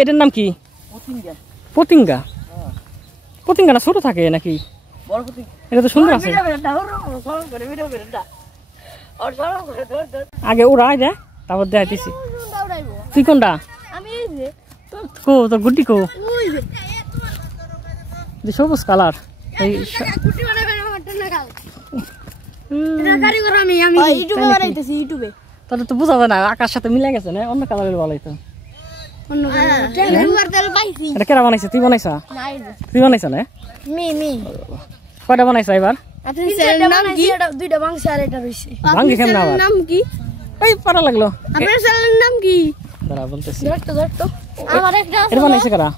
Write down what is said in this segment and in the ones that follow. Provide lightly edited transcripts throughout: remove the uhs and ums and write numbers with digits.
এটার নাম কি? পতিঙ্গা। পতিঙ্গা না ছোট থাকে নাকি? এটা তো সুন্দর আছে। আগে উড়াই দে, তারপর দেখাইতেছি। তুই কোনটা? কো তোর গুড্ডি কো? সবুজ কালার। তাহলে তো বোঝা যায় না, আকার সাথে মিলে গেছে না, অন্য কালারের ভালোই তো। এটা কেরা বানাইছে? তুই বানাইছা? তুই বানাইছা না? কয়টা বানাইছা এবার? ভাঙ্গি কেমন আবার? এই পারা লাগলো। দাঁড়া বলতেছি। এটা বানাইছে কারা?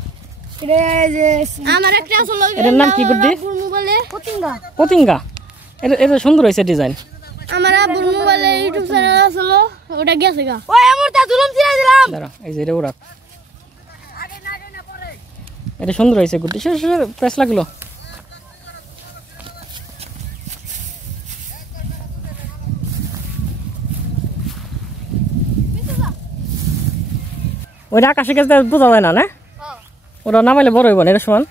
এটার নাম কি গুড্ডি? পতিঙ্গা। এটা সুন্দর হয়েছে ডিজাইন। আমার আব্বুর মোবাইলে ইউটিউব চ্যানেল আছিল, ওটা গেছে গা। ওই আমরটা জুলুম ছিড়া দিলাম। দাঁড়া, এই যে এটা ওরা। এটা সুন্দর হয়েছে গুড্ডি। প্রেস লাগলো। ওইটা আকাশে গেছে বোঝা যায় না, না? ওটা নামাইলে বড় হইব না, এটা সমান।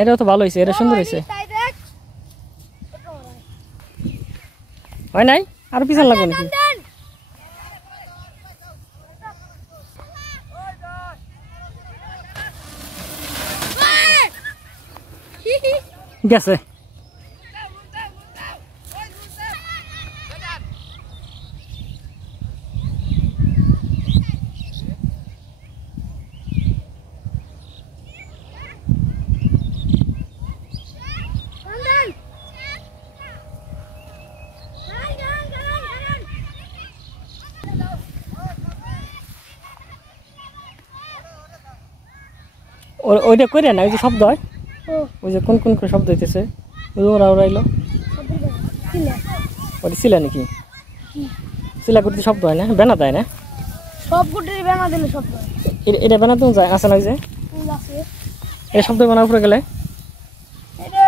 এটাও তো ভালো হয়েছে, এটা সুন্দর হয়েছে। হয় নাই? আরো পিছন লাগবে নাকি? গেছে। ওইটা করে না, ওই যে শব্দ হয়, ওই যে কোন কোন করে শব্দ হইতেছে, ওই ওরা ওরাইলো। ওটা শিলা নাকি? শিলা করতে শব্দ হয় না, বেনা দেয় না? সব গুটির বেনা দিলে শব্দ হয়। এটা বেনা তো যায় আসে না, ওই যে এটা শব্দ বেনা উপরে গেলে এটা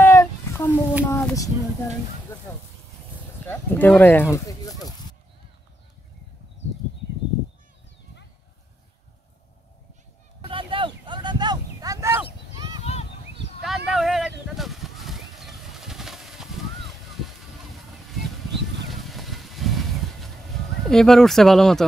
সম্ভাবনা বেশি হয়। কারণ দেওরে এখন এবার উঠছে ভালো মতো।